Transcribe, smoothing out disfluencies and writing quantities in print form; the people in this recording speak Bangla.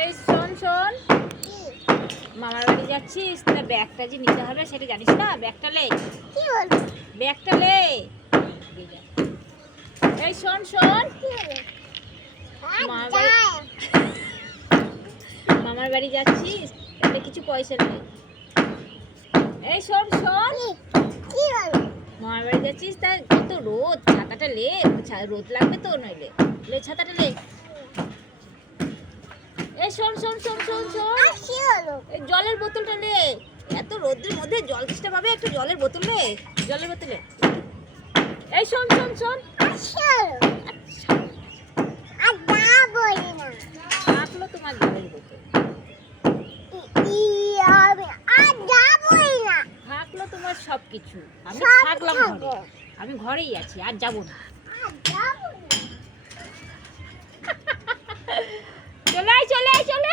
এই শোন শোন, মামার বাড়ি যাচ্ছিস, তা ব্যাগটা যে নিতে হবে সেটা জানিস না? ব্যাগটা লে, কি হলো? ব্যাগটা লে। এই শোন শোন, মামার বাড়ি যাচ্ছিস, তাহলে কিছু পয়সা নে। এই শোন শোন, কি হলো? মামার বাড়ি যাচ্ছিস, তাই কত রোদ, ছাতাটা লে, রোদ লাগবে তো, নইলে লে ছাতাটা লে। এই শোন শোন শোন শোন শোন, কি হলো? এই জলের বোতলটা নে, এত রোদের মধ্যে জল তেষ্টা পাবে, একটু জলের বোতল নে, জলের বোতলে। এই শোন শোন শোন, কি হলো? আর যাবই না। থাকলো তোমার জলের বোতল, আর যাবই না। থাকলো তোমার সবকিছু। আমি সব থাকলাম থাকবো। ঘরে, আমি ঘরেই আছি, আর যাবো না। আর যাবই না। চলে আয় চলে আয় চলে